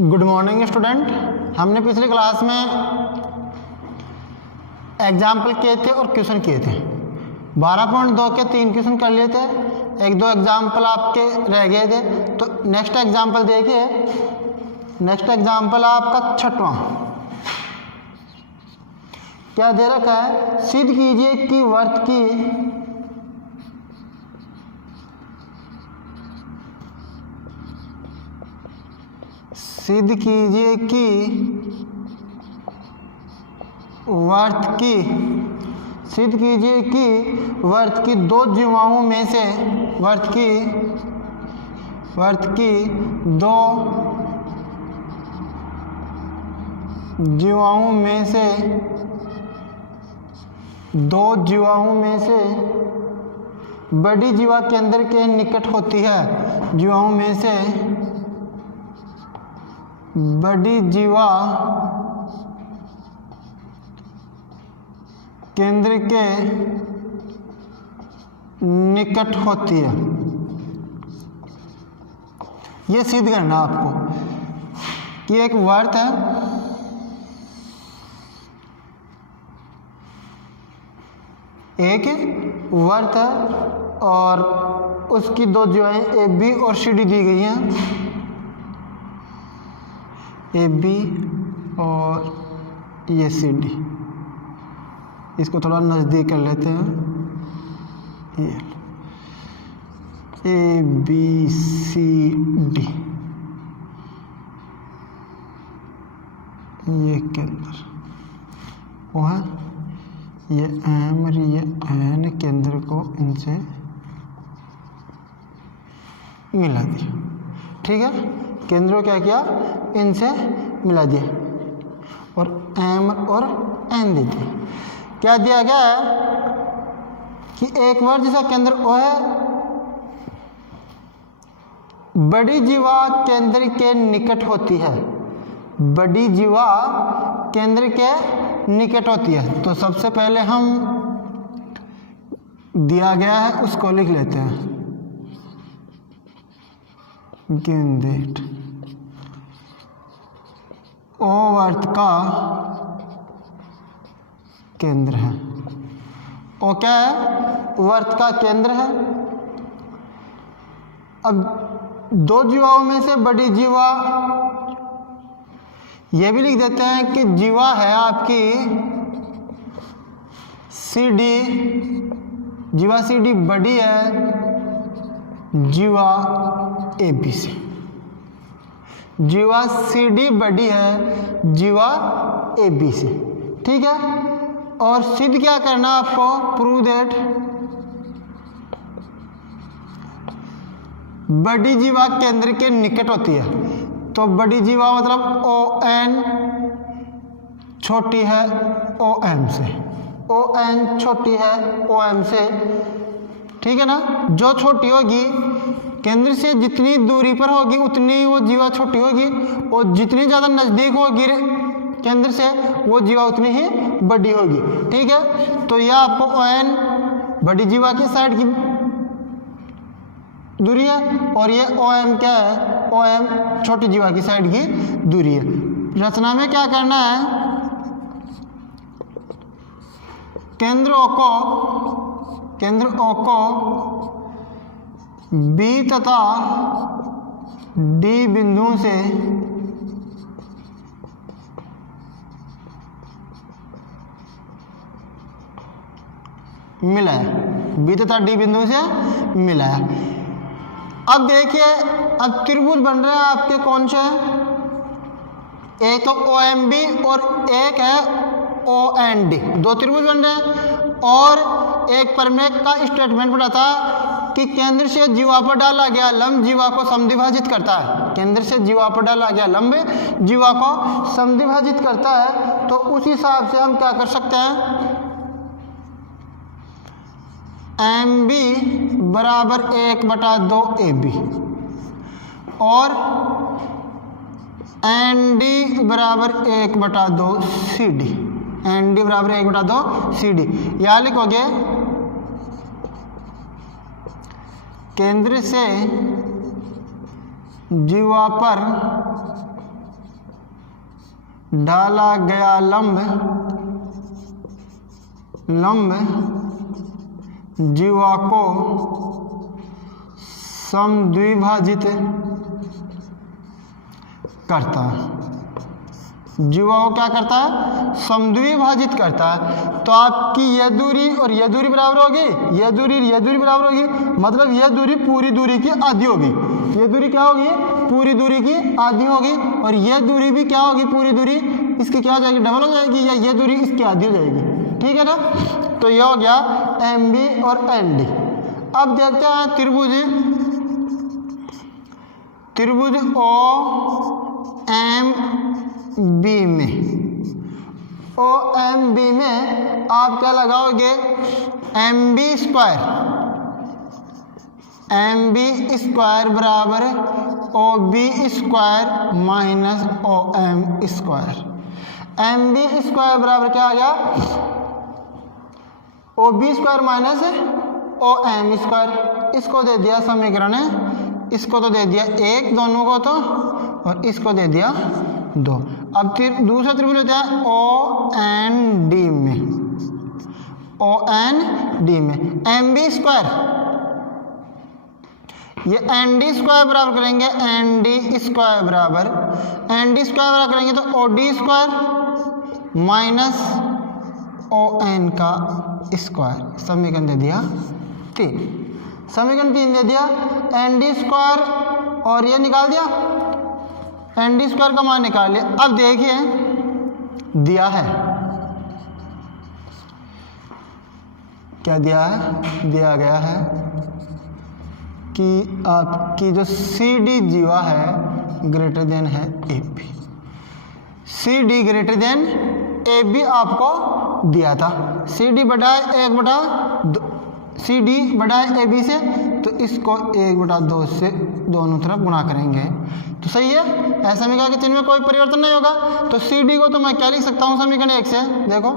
Good morning student. हमने पिछली class में एग्जाम्पल किए थे और क्वेश्चन किए थे। 12.2 के 3 क्वेश्चन कर लिए थे, 1-2 एग्जाम्पल आपके रह गए थे। तो नेक्स्ट एग्जाम्पल देखिए। नेक्स्ट एग्जाम्पल आपका 6वां क्या दे रखा है, सिद्ध कीजिए कि वर्त की सिद्ध कीजिए कि वर्त की दो जीवाओं में से वर्त की दो जीवाओं में से बड़ी जीवा केंद्र के निकट होती है। जीवाओं में से बड़ी जीवा केंद्र के निकट होती है। यह सिद्ध करना आपको कि एक वर्त है, और उसकी दो जीवाएं ए बी और सी डी दी गई हैं। ए बी और ये सी डी, इसको थोड़ा नज़दीक कर लेते हैं। ए बी सी डी ये केंद्र वो है, ये एम और ये एन केंद्र को इनसे मिला दिया। ठीक है, केंद्र को क्या किया, इनसे मिला दिया और एम और एन दे दिया। क्या दिया गया है कि एक वर्त जिसका केंद्र ओ है, बड़ी जीवा केंद्र के निकट होती है। बड़ी जीवा केंद्र के निकट होती है। तो सबसे पहले हम दिया गया है उसको लिख लेते हैं। गेंदेट ओ वर्त का केंद्र है। ओ क्या है, वर्त का केंद्र है। अब दो जीवाओं में से बड़ी जीवा, ये भी लिख देते हैं कि जीवा है आपकी सी डी। जीवा सी डी बड़ी है जीवा ए बी से। जीवा सी डी बड़ी है जीवा ए बी से। ठीक है, और सिद्ध क्या करना आपको, प्रूव दैट बड़ी जीवा केंद्र के निकट होती है। तो बड़ी जीवा मतलब ओ एन छोटी है ओ एम से, ओ एन छोटी है ओ एम से। ठीक है ना, जो छोटी होगी केंद्र से जितनी दूरी पर होगी उतनी वो जीवा छोटी होगी, और जितनी ज़्यादा नज़दीक होगी केंद्र से वो जीवा उतनी ही बड़ी होगी। ठीक है, तो यह आपको ओ एन बड़ी जीवा की साइड की दूरी है, और ये ओ एम क्या है, ओ एम छोटी जीवा की साइड की दूरी है। रचना में क्या करना है, केंद्र ओ को बी तथा डी बिंदु से मिलाया। बी तथा डी बिंदु से मिलाया। अब देखिए, अब त्रिभुज बन रहे हैं आपके कौन से, एक तो ओ एम बी और एक है ओ एन डी। दो त्रिभुज बन रहे हैं, और एक प्रमेय का स्टेटमेंट पढ़ा था कि केंद्र से जीवा पर डाला गया लंब जीवा को समद्विभाजित करता है। केंद्र से जीवा पर डाला गया लंब जीवा को समद्विभाजित करता है। तो उस हिसाब से हम क्या कर सकते हैं, एम बी बराबर 1/2 ए बी और एन डी बराबर 1/2 सी डी। एन डी बराबर 1/2 सी डी। यहाँ लिखोगे केंद्र से जीवा पर डाला गया लंब जीवा को समद्विभाजित करता है। जीवा को क्या करता है? समद्विभाजित करता है। तो आपकी यह दूरी और यह दूरी बराबर होगी, यह दूरी बराबर होगी, मतलब यह दूरी पूरी दूरी की आधी होगी। ये दूरी क्या होगी? पूरी दूरी की आधी होगी। और यह दूरी भी क्या होगी? पूरी दूरी इसकी क्या हो जाएगी? डबल हो जाएगी, या यह दूरी इसकी आधी हो जाएगी। ठीक है ना? तो यह हो गया एम बी और एन डी। अब देखते हैं त्रिभुज ओ एम बी में आप क्या लगाओगे? एम बी स्क्वायर बराबर O B square minus O M square. M B square बराबर क्या आ गया? O B square minus O M square. इसको दे दिया समीकरण, इसको तो दे दिया 1 दोनों को तो, और इसको दे दिया 2। अब फिर दूसरा त्रिभुज होता है ओ एन डी में एम बी स्क्वायर, ये एन डी स्क्वायर बराबर करेंगे एन डी स्क्वायर बराबर करेंगे तो O D square minus O N का स्क्वायर। समीकरण दे दिया 3, समीकरण 3 दे दिया। एन डी स्क्वायर और ये निकाल दिया, एन डी स्क्वायर का मान निकाल लिया। अब देखिए दिया है, क्या दिया है? दिया गया है कि आपकी जो सी डी जीवा है ग्रेटर देन है A B. C D greater than A B आपको दिया था। सी डी बटा 1/2, सी डी बटा ए बी से, तो इसको 1/2 से दोनों तरफ गुणा करेंगे तो सही है। ऐसा समीकरण के चिन्ह में कोई परिवर्तन नहीं होगा। तो सी डी को तो मैं क्या लिख सकता हूँ? समीकरण 1 से, देखो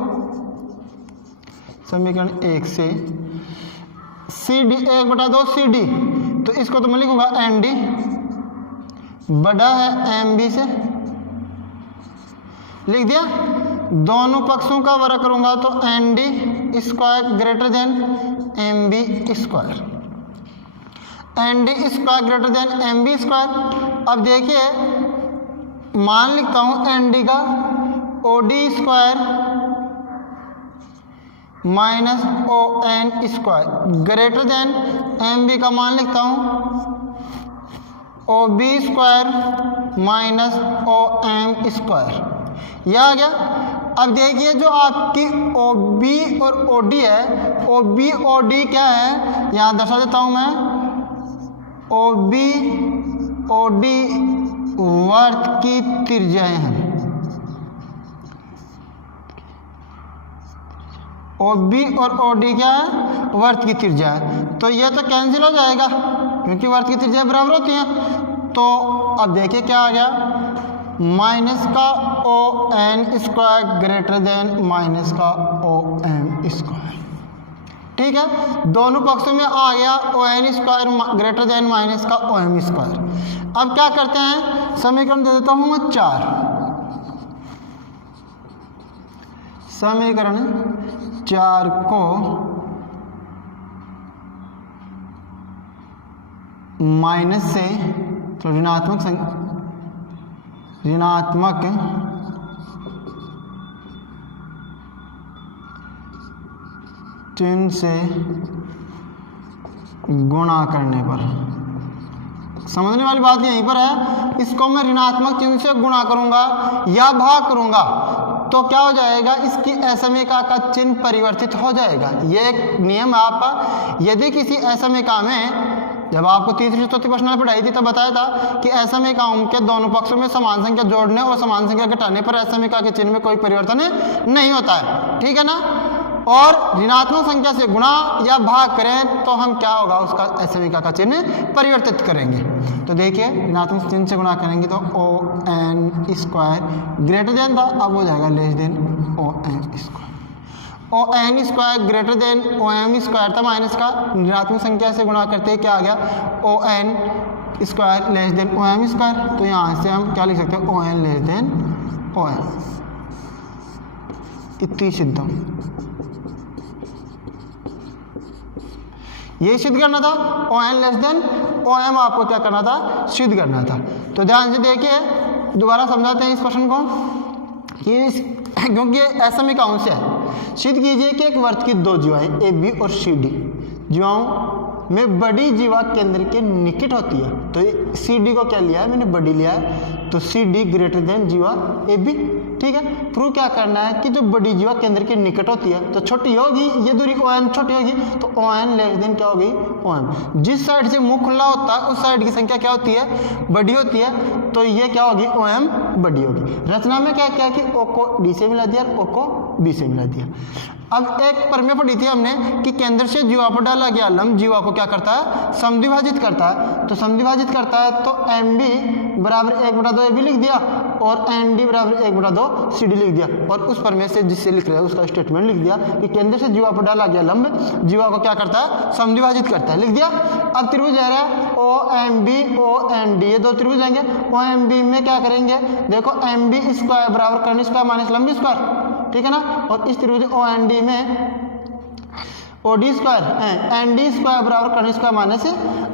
समीकरण 1 से सी डी 1/2 सी डी, तो इसको तो मैं लिखूंगा एन डी बड़ा है एम बी से, लिख दिया। दोनों पक्षों का वर्ग करूंगा तो N D square greater than M B square, N D square greater than M B square. अब देखिए मान लिखता हूं एन डी का O D square minus O N square greater than M B का मान लिखता हूं O B square minus O M square. यह आ गया। अब देखिए जो आपकी ओ बी और ओ डी है, ओ बी ओ डी क्या है यहाँ दर्शा देता हूं मैं। ओ बी ओ डी वर्त की त्रिज्याएं हैं। ओ बी और ओ डी क्या है? वर्त की त्रिज्या है। तो यह तो कैंसिल हो जाएगा क्योंकि वर्त की त्रिज्या बराबर होती है। तो अब देखिए क्या आ गया? माइनस का O N square greater than minus का ओ एम स्क्वायर। ठीक है, दोनों पक्षों में आ गया O N square greater than minus का ओ एम स्क्वायर। अब क्या करते हैं? समीकरण दे देता हूं मैं 4। समीकरण 4 को माइनस से तो ऋणात्मक चिन्ह से गुणा करने पर, समझने वाली बात यहीं पर है। इसको मैं ऋणात्मक चिन्ह से गुणा करूंगा या भाग करूंगा तो क्या हो जाएगा? इसकी असमीका का चिन्ह परिवर्तित हो जाएगा। ये एक नियम है आपका। यदि किसी असमीका में, जब आपको तीसरी चौथी प्रश्न पढ़ाई थी तब बताया था कि असमीकाओं के दोनों पक्षों में समान संख्या जोड़ने और समान संख्या घटाने पर असमीका के चिन्ह में कोई परिवर्तन नहीं होता है। ठीक है ना? और ऋणात्मक संख्या से गुणा या भाग करें तो हम क्या होगा? उसका असमीका का चिन्ह परिवर्तित करेंगे। तो देखिए ऋणात्मक चिन्ह से गुणा करेंगे तो O N square greater than था, अब हो जाएगा less than O N square. O N square greater than O M square था माइनस का, ऋणात्मक संख्या से गुणा करते ही क्या आ गया? O N square less than O M square. तो यहाँ से हम क्या लिख सकते हैं? O N less than OM, इतनी सिद्ध। ये सिद्ध करना था, ON लेस देन OM आपको क्या करना था, सिद्ध करना था। तो ध्यान से देखिए, दोबारा समझाते हैं इस क्वेश्चन को कि क्योंकि ये एसएमई काउंट से है। सिद्ध कीजिए कि एक वर्त की दो जीवाएं ए बी और सी डी जीवाओं में बड़ी जीवा केंद्र के निकट होती है। तो सी डी को क्या लिया है, मैंने बड़ी लिया है, तो सी डी ग्रेटर देन जीवा ए बी। ठीक है, प्रूव क्या करना है कि जो बड़ी जीवा केंद्र के निकट होती है तो छोटी होगी, ये दूरी ON छोटी होगी, तो ON लेस देन क्या होगी, OM। जिस साइड से मुंह खुला होता है उस साइड की संख्या क्या होती है, बड़ी होती है, तो ये क्या होगी, OM बड़ी होगी। रचना में क्या क्या कि O को D से मिला दिया और O को B से मिला दिया। अब एक प्रमेय पढ़ी थी हमने कि केंद्र से जीवा पर डाला गया लंब जीवा को क्या करता है, समद्विभाजित करता है। तो समद्विभाजित करता है तो MB बराबर 1/2 AB लिख दिया और ND बराबर 1/2 CD लिख दिया, और उस प्रमेय से जिससे लिख रहे हैं उसका स्टेटमेंट लिख दिया कि केंद्र से जीवा पर डाला गया लंब जीवा को क्या करता है, समद्विभाजित करता है, लिख दिया। अब त्रिभुज आ रहा है OMB OND, ये दो त्रिभुज आएंगे। OMB में क्या करेंगे, देखो MB स्क्वायर बराबर कर्ण स्क्वायर माइनस लंब स्क्वायर, ठीक है ना, और इस त्रिभुज OND में OD स्क्वायर ND स्क्वायर बराबर कर्ण स्क्वायर माइनस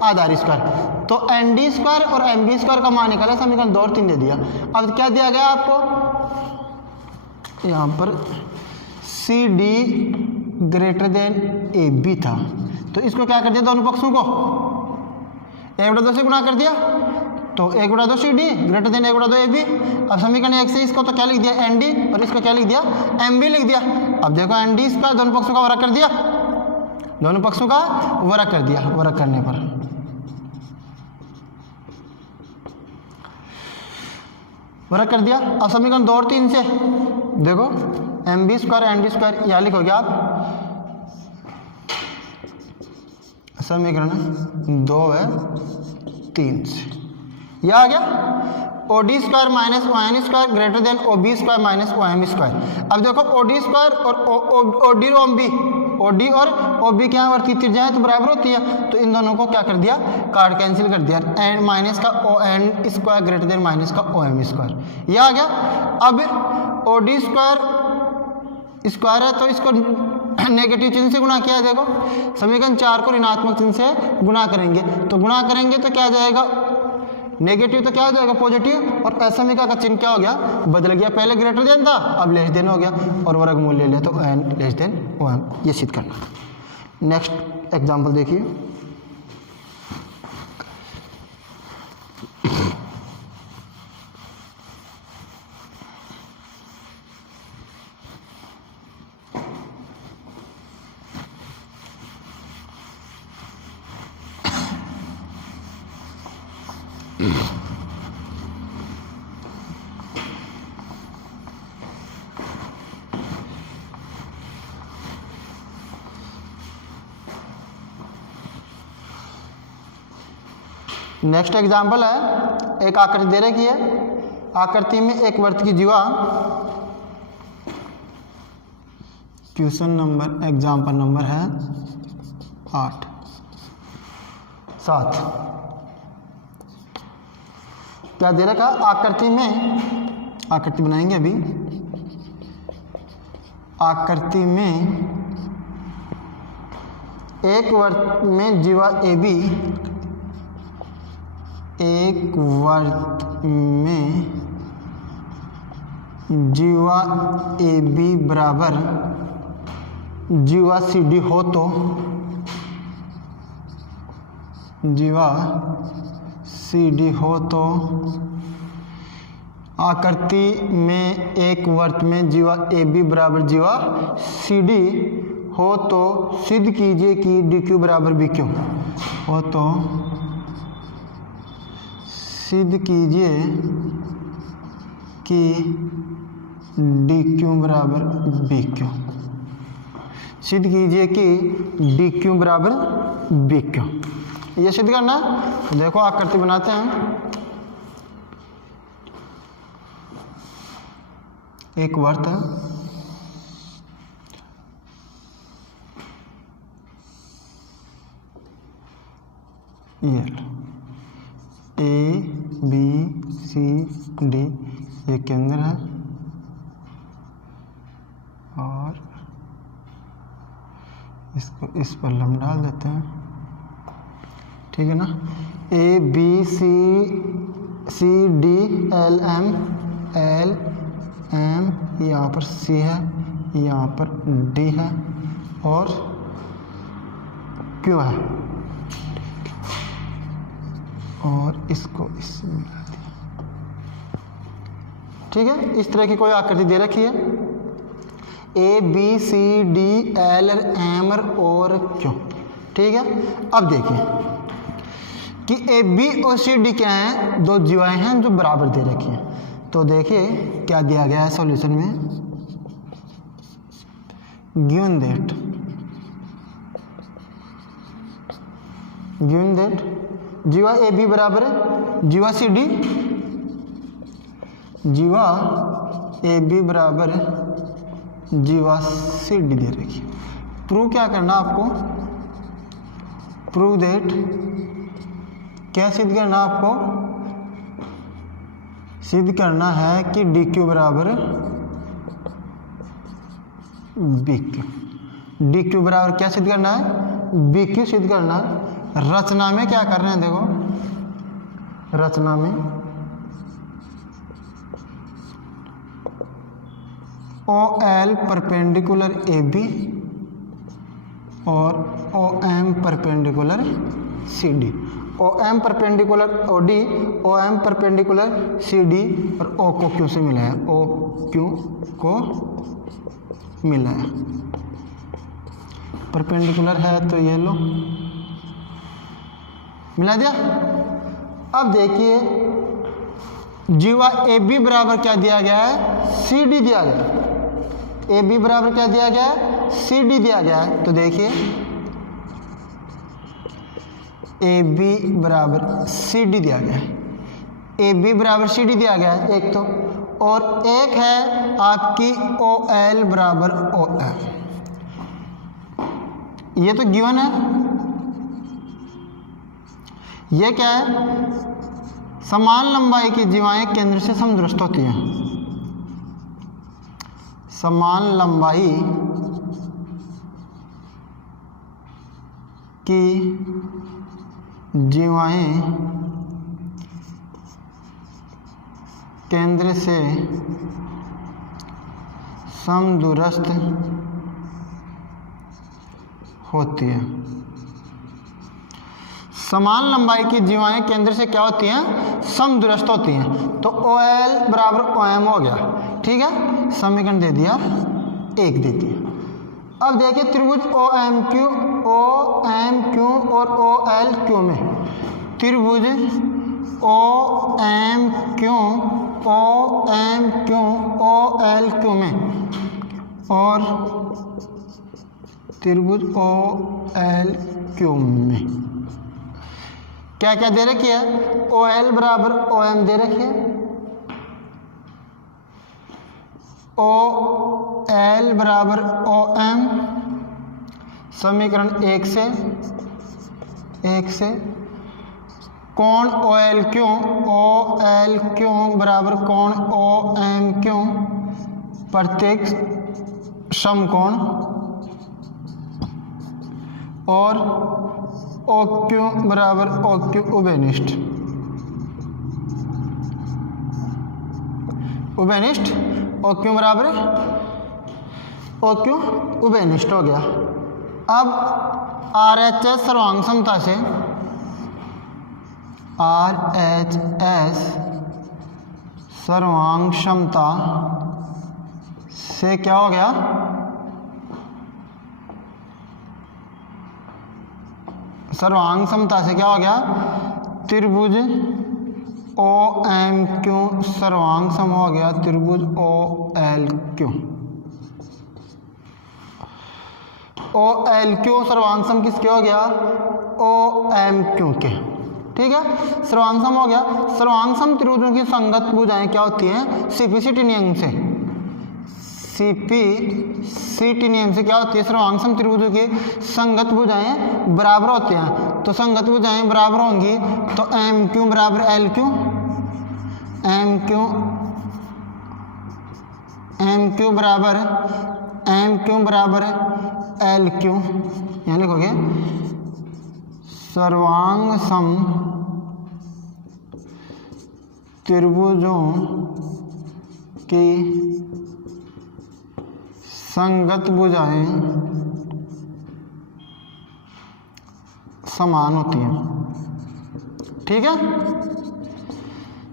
आधार स्क्वायर। तो ND स्क्वायर और MB स्क्वायर का मान निकाला, समीकरण 2 और 3 दे दिया। अब क्या दिया गया आपको, यहाँ पर CD ग्रेटर देन AB था, तो इसको क्या कर दिया, दोनों पक्षों को 1/2 से गुणा कर दिया, तो 1/2 CD ग्रेटर देन 1/2 AB। अब समीकरण 1 से इसको तो क्या लिख दिया, ND, और इसको क्या लिख दिया, MB लिख दिया। अब देखो ND इसका दोनों पक्षों का वर्ग कर दिया, दोनों पक्षों का वर्ग कर दिया, वर्ग करने पर वर्ग कर दिया। अब समीकरण 2 और 3 से देखो MB स्क्वायर ND स्क्वायर यहाँ लिखोगे आप, समीकरण 2 है 3 से यह आ गया OD square minus ON square greater then OB square minus OM square. अब देखो OD स्क्वायर और OD और OD और OB क्या वर्ग की त्रिज्याएं तो बराबर होती है, तो इन दोनों को क्या कर दिया, कार्ड कैंसिल कर दिया, एंड माइनस का ON square greater than minus का OM स्क्वायर, यह आ गया। अब OD स्क्वायर स्क्वायर है तो इसको नेगेटिव चिन्ह से गुणा किया है। देखो समीकरण 4 को ऋणात्मक चिन्ह से गुणा करेंगे, तो गुणा करेंगे तो क्या जाएगा, नेगेटिव तो क्या हो जाएगा, पॉजिटिव, और असमीका का चिन्ह क्या हो गया, बदल गया, पहले ग्रेटर देन था अब लेस देन हो गया, और वर्गमूल ले लिया तो n लेस देन OM, ये सिद्ध करना। नेक्स्ट एग्जांपल देखिए, नेक्स्ट एग्जाम्पल है, एक आकृति दे रखी है, आकृति में एक वर्त की जीवा, क्वेश्चन नंबर एग्जाम्पल नंबर है 7। क्या दे रखा, आकृति में, आकृति बनाएंगे अभी, आकृति में एक वर्त में जीवा AB, एक वर्त में जीवा AB बराबर जीवा CD हो तो जीवा CD हो तो आकृति में एक वर्त में जीवा AB बराबर जीवा CD हो तो सिद्ध कीजिए कि DQ बराबर BQ हो तो सिद्ध कीजिए कि DQ बराबर BQ, सिद्ध कीजिए कि DQ बराबर BQ, ये सिद्ध करना है। तो देखो आकृति बनाते हैं, एक वर्त है, ये A B C D ये केंद्र है, इसको इस पर लम डाल देते हैं, ठीक है ना। A B C D L M यहाँ पर सी है, यहाँ पर डी है और क्यू है, और इसको इससे मिला दिया, ठीक है। इस तरह की कोई आकृति दे रखी है, A B C D L M और क्यू, ठीक है। अब देखिए कि ए बी और सी डी क्या हैं, दो जीवाएं हैं जो बराबर दे रखी हैं। तो देखिए क्या दिया गया है सॉल्यूशन में, गिवन दैट जीवा ए बी बराबर है जीवा सी डी, जीवा ए बी बराबर जीवा सी डी दे रखी। प्रूव क्या करना आपको, प्रूव दैट, क्या सिद्ध करना आपको, सिद्ध करना है कि डी क्यू बराबर बी क्यू। डी क्यू बराबर क्या सिद्ध करना है, बी क्यू सिद्ध करना है। रचना में क्या कर रहे हैं, देखो रचना में O L perpendicular A B और O M perpendicular C D, O M perpendicular O D, O M perpendicular C D, और ओ को क्यू से मिला है, ओ क्यू को मिला है, परपेंडिकुलर है तो ये लो मिला दिया। अब देखिए जीवा ए बी बराबर क्या दिया गया है, सी डी दिया गया है। ए बी बराबर क्या दिया गया है, सी डी दिया गया है। तो देखिए ए बी बराबर सी डी दिया गया है, ए बी बराबर सी डी दिया गया है एक तो, और एक है आपकी ओ एल बराबर ओ एफ, ये तो गिवन है। ये क्या है, समान लंबाई की जीवाएं केंद्र से समदृष्ट होती हैं। समान लंबाई की जीवाएं केंद्र से समदूरस्थ होती है। समान लंबाई की जीवाएं केंद्र से क्या होती हैं, समदूरस्थ होती हैं। तो ओ एल बराबर ओ एम हो गया, ठीक है, समीकरण दे दिया, एक दे दिया। अब देखिए त्रिभुज ओ एम क्यू और ओ एल क्यू में, त्रिभुज O M Q O L Q में, और त्रिभुज ओ एल क्यू में क्या क्या दे रखी है, ओ एल बराबर ओ एम दे रखी है, ओ एल बराबर ओ एम, समीकरण एक से कोण ओ एल क्यू बराबर कोण ओ एम क्यू, प्रत्येक समकोण, और ओ क्यू बराबर ओ क्यू उभयनिष्ठ, ओ क्यू बराबर ओ क्यू उभयनिष्ठ हो गया। अब आर एच एस सर्वांग समता से, आर एच एस सर्वांग क्षमता से क्या हो गया, सर्वांग समता से क्या हो गया, त्रिभुज ओ एम क्यू सर्वांग सम हो गया त्रिभुज O L Q, O L Q सर्वांग सम किसके हो गया, ओ एम क्यू के, ठीक है, सर्वांग सम हो गया। सर्वांग सम त्रिभुजों की संगत भुजाएं क्या होती हैं, सीपीसीटी नियम से, सीपीसीटी नियम से क्या होती है, सर्वांग सम त्रिभुजों की संगत भुजाएं बराबर होती हैं। तो संगत भुजाएं बराबर होंगी तो एम क्यू बराबर एल क्यू, एम क्यू बराबर एल क्यू, यहाँ लिखोगे सर्वांग सम त्रिभुजों की संगत भुजाएं समान होती हैं। ठीक है,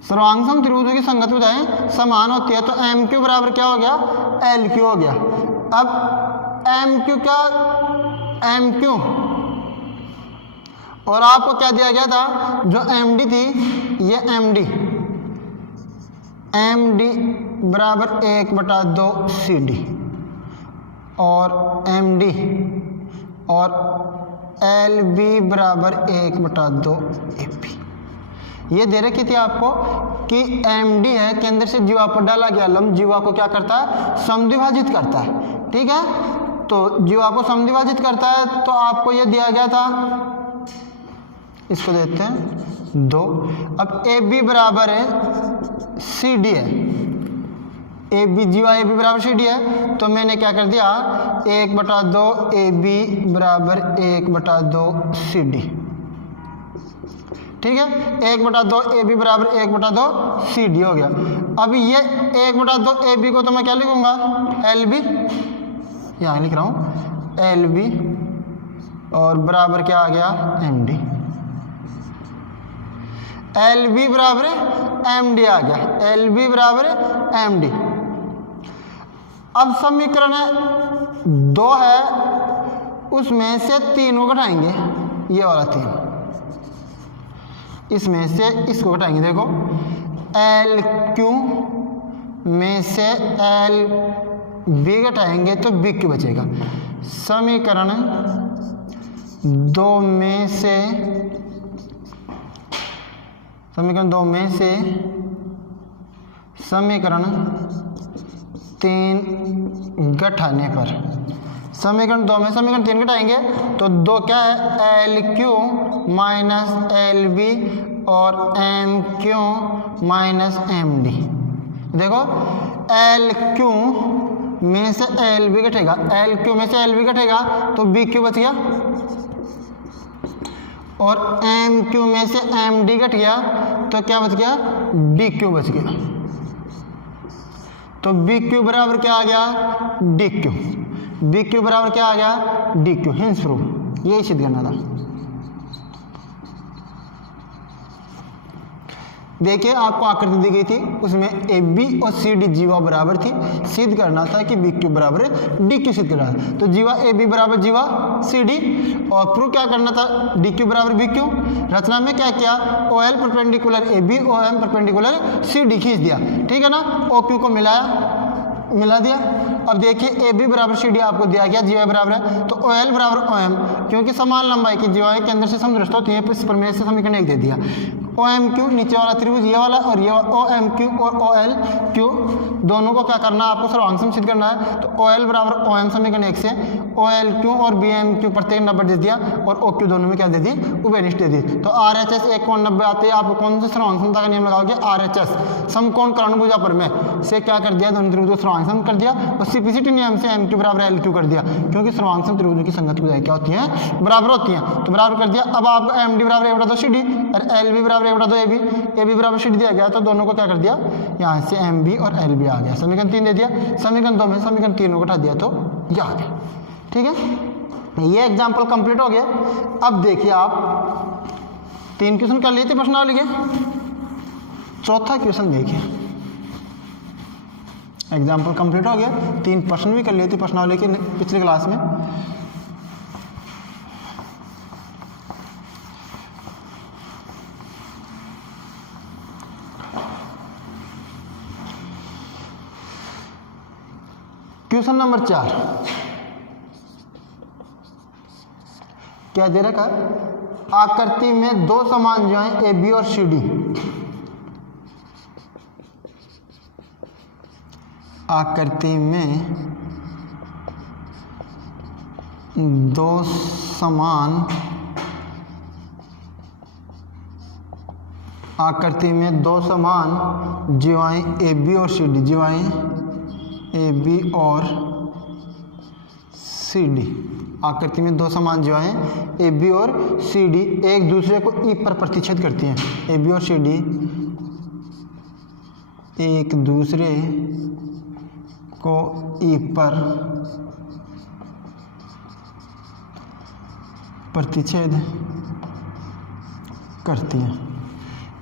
सर्वांग सम त्रिभुजों की संगत भुजाएं समान होती है, तो एम क्यू बराबर क्या हो गया, एल क्यू हो गया। अब एम क्यू क्या, एम क्यू और आपको क्या दिया गया था, जो एम डी थी, ये एम डी बराबर 1/2 सी डी और एम डी और एल बी बराबर 1/2 ए पी। ये दे रखी थी आपको कि एम डी है, केंद्र से जीवा पर डाला गया लंब जीवा को क्या करता है, समद्विभाजित करता है। ठीक है, तो जीवा को समद्विभाजित करता है, तो आपको ये दिया गया था, इसको देते हैं 2। अब ए बी बराबर है सी डी है, ए बी जीवा ए बी बराबर सी डी है, तो मैंने क्या कर दिया 1/2 ए बी बराबर 1/2 सी डी। ठीक है, 1/2 ए बी बराबर 1/2 सी डी हो गया। अब ये 1/2 ए बी को तो मैं क्या लिखूंगा, एल बी, यहाँ लिख रहा हूँ एल बी और बराबर क्या आ गया, एम डी। एल बी बराबर एम डी आ गया, एल बी बराबर एम डी। अब समीकरण 2 है, उसमें से 3 को घटाएंगे, ये वाला 3, इसमें से इसको घटाएंगे। देखो एल क्यू में से एल बी घटाएंगे तो बी क्यू बचेगा। समीकरण 2 में से, समीकरण 2 में से समीकरण 3 घटाने पर, समीकरण 2 में समीकरण 3 घटाएंगे तो 2 क्या है, L Q minus L B और M Q minus M D. देखो एल क्यू में से एल बी घटेगा, एल क्यू में से एल बी घटेगा तो बी क्यू बच गया, और एम क्यू में से एम डी घट गया तो क्या बच गया, डी क्यू बच गया। तो बी क्यू बराबर क्या आ गया, डी क्यू। बी क्यू बराबर क्या आ गया, डी क्यू। हिंस प्रूफ, यही सिद्ध करना था। देखिए आपको आकृति दी गई थी, उसमें ए बी और सी डी जीवा बराबर थी, सिद्ध करना था कि बी क्यू बराबर है डी क्यू सिद्ध करना था। तो जीवा ए बी बराबर जीवा सी डी, और प्रूफ क्या करना था, डी क्यू बराबर बी क्यू। रचना में क्या किया, O L perpendicular A B, O M perpendicular C D खींच दिया। ठीक है ना, ओ क्यू को मिला दिया। अब देखिए ए बी बराबर सी डी आपको दिया गया, जीवा बराबर है, तो ओ एल बराबर ओ एम, क्योंकि समान लंबाई की जीवाएं केंद्र से समदृष्ट होती है, इस प्रमेय से समीकरण 1 दे दिया। ओ एम क्यू नीचे वाला त्रिभुज ये वाला, और ये ओ एम क्यू और ओ एल क्यू दोनों को क्या करना है, आपको सर्वांग सम सिद्ध करना है। तो ओ एल बराबर ओ एम समीकरण 1 से ओ एल क्यू और बी एम क्यू प्रत्येक 90 दे दिया, और ओ क्यू दोनों में क्या दे दी, उभयनिष्ठ दे दी। तो आर एच एस 1:90 आते हैं, आपको कौन से सर्वांग समता का नियम लगाओगे, आर एच एस समकोण कर्णभुजा प्रमेय से क्या कर दिया, दोनों त्रिभुजों को सर्वांग सम कर दिया, और सीपीसीटी नियम से एम क्यू बराबर एल क्यू कर दिया, क्योंकि सर्वांग सम त्रिभुजों की संगत भुजाएं क्या होती हैं, बराबर होती हैं। तो बराबर कर दिया। अब आपको एम डी बराबर 1/2 सी डी और एल बी बराबर 1/2 ए बी, ए बी बराबर सी डी दिया गया, तो दोनों को क्या कर दिया, यहाँ से एम बी और एल बी आ गया। समीकरण 3 दे दिया, समीकरण 2 में समीकरण 3 को घटा दिया तो ये आ गया। ठीक है, ये एग्जाम्पल कंप्लीट हो गया। अब देखिए आप 3 क्वेश्चन कर लिए थे प्रश्नावली के, चौथा क्वेश्चन देखिए। एग्जाम्पल कंप्लीट हो गया, 3 प्रश्न भी कर लिए थे प्रश्नावली के पिछले क्लास में। क्वेश्चन नंबर 4 क्या दे रखा, आकृति में 2 समान जो है ए बी और सी डी, आकृति में 2 समान, आकृति में 2 समान जीवाएं ए बी और सी डी, जीवाएं ए बी और सी डी आकृति में दो समान ज्वाएं ए बी और सी डी एक दूसरे को ई पर प्रतिच्छेद करती हैं। ए बी और सी डी एक दूसरे को ई पर प्रतिच्छेद करती हैं,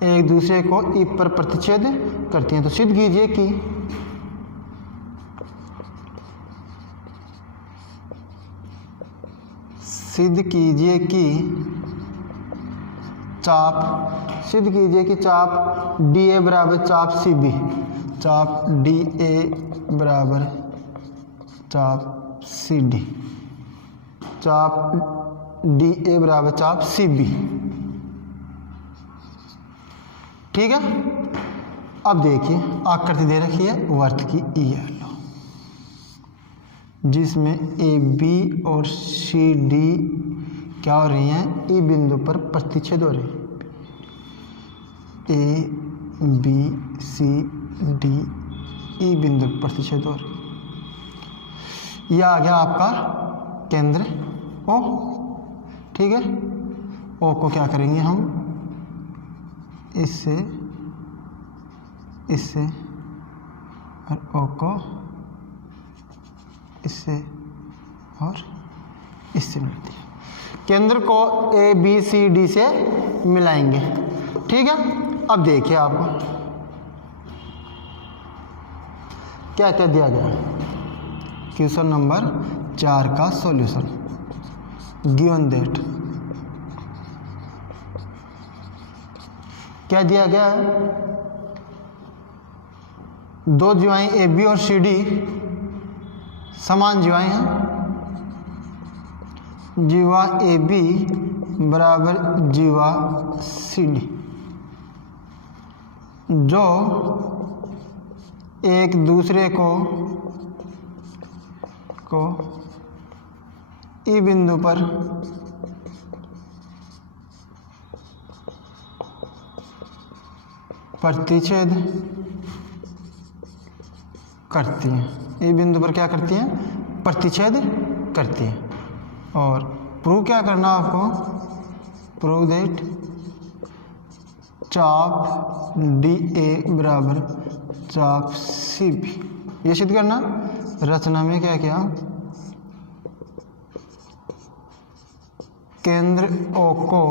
एक दूसरे को ई पर प्रतिच्छेद करती हैं। तो सिद्ध कीजिए कि चाप डी ए बराबर चाप सी बी, चाप डी ए बराबर चाप सी डी, चाप डी ए बराबर चाप सी बी। ठीक है। अब देखिए आकृति दे रखी है वर्त की ई एल, जिसमें ए बी और सी डी क्या हो रही हैं, ई बिंदु पर प्रतिच्छेद हो रही है। A B C D E बिंदु पर प्रतिच्छेद हो रही है। यह आ गया आपका केंद्र ओ। ठीक है। ओ को क्या करेंगे हम, इससे और ओ को इससे और इससे मिलती है। केंद्र को ए बी सी डी से मिलाएंगे। ठीक है। अब देखिए आपको क्या क्या दिया गया है। क्वेश्चन नंबर 4 का सॉल्यूशन। गिवन दैट क्या दिया गया है, दो जीवाएं ए बी और सी डी समान जीवाएं हैं। जीवा ए बी बराबर जीवा सी डी, जो एक दूसरे को ई बिंदु पर प्रतिच्छेद करती हैं। ई बिंदु पर क्या करती हैं, प्रतिच्छेद करती हैं। और प्रूव क्या करना आपको, प्रूव दैट चाप डी ए बराबर चाप सी बी, ये सिद्ध करना। रचना में क्या किया, केंद्र ओ को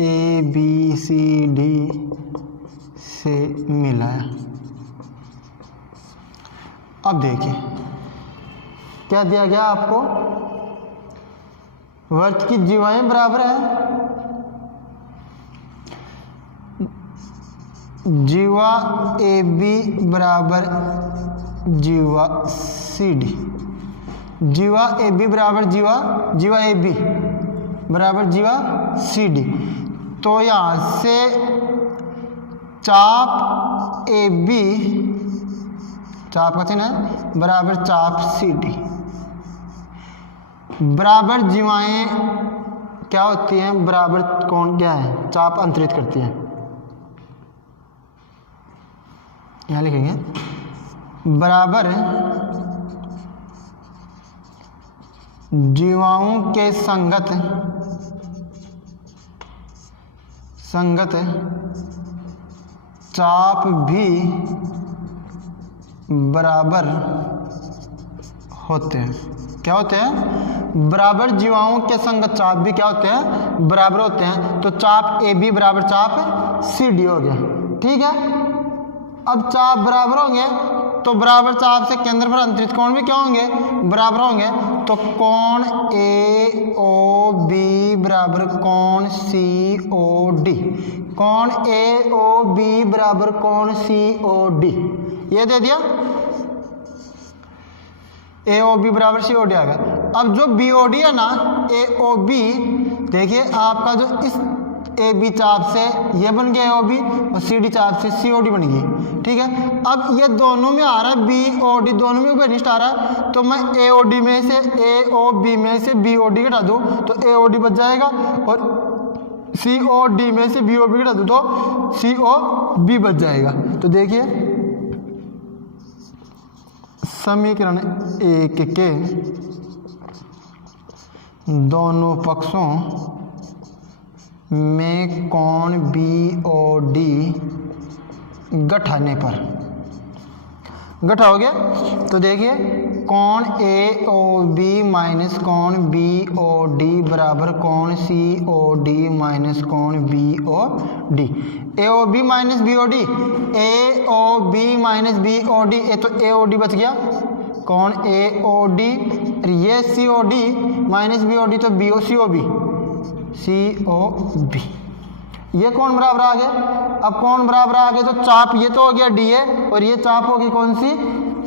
ए बी सी डी से मिलाया। अब देखिए क्या दिया गया आपको, वर्त की जीवाएं बराबर है। जीवा ए बी बराबर जीवा सी डी, जीवा ए बी बराबर जीवा ए बी बराबर जीवा सी डी। तो यहाँ से चाप ए बी, चाप का चिन्ह है, बराबर चाप सी डी। बराबर जीवाएं क्या होती हैं, बराबर कोण क्या है, चाप अंतरित करती हैं। यहाँ लिखेंगे बराबर जीवाओं के संगत चाप भी बराबर होते हैं। क्या होते हैं, बराबर जीवाओं के संगत चाप भी क्या होते हैं, बराबर होते हैं। तो चाप ए बी बराबर चाप सी डी हो गया। ठीक है। अब चाप बराबर होंगे तो बराबर चाप से केंद्र पर अंतरित कोण भी क्या होंगे, बराबर होंगे। तो कोण ए ओ बी बराबर कोण सी ओ डी, कोण ए ओ बी बराबर कोण सी ओ डी, ये दे दिया। ए ओ बी बराबर सी ओ डी आ गया। अब जो बी ओ डी है ना, ए ओ बी, देखिए आपका जो इस ए बी चाप से ये बन गया ए ओ बी और सी डी चाप से सी ओ डी बन गई। ठीक है। अब ये दोनों में आ रहा है बी ओ डी, दोनों में घनिष्ठ आ रहा है। तो मैं ए ओ डी में से ए ओ बी में से बी ओ डी घटा दूँ तो ए ओ डी बच जाएगा, और सी ओ डी में से बी ओ बी घटा दूँ तो सी ओ बी बच जाएगा। तो देखिए समीकरण 1 के दोनों पक्षों में कोण BOD घटाने पर घटाओगे तो देखिए कोण AOB माइनस कोण BOD बराबर कोण COD माइनस कोण BOD। AOB minus BOD, AOB minus BOD, ये तो AOD बच गया, कोण AOD, ये COD माइनस BOD तो COB। ये कौन बराबर आ गया? अब कौन बराबर आ गया तो चाप ये तो हो गया DA और ये चाप होगी कौन सी?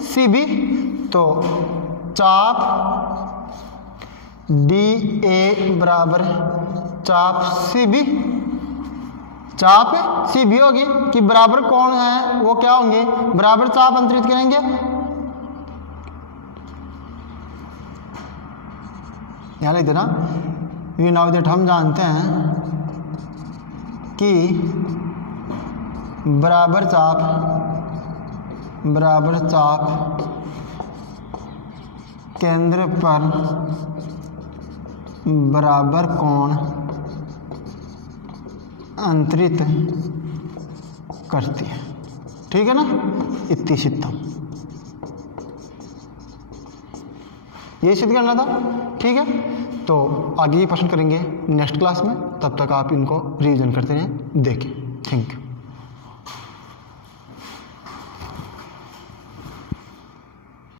CB। तो चाप DA बराबर चाप CB, चाप CB होगी कि बराबर कौन है वो क्या होंगे? बराबर चाप अंतरित करेंगे। यहाँ लिख देना वी नाउ दैट हम जानते हैं कि बराबर चाप केंद्र पर बराबर कोण अंतरित करती है। ठीक है ना, इतनी सिद्धम ये सिद्ध करना था। ठीक है, तो आगे ये प्रश्न करेंगे नेक्स्ट क्लास में, तब तक आप इनको रिवीजन करते रहें, देखें। Thank you.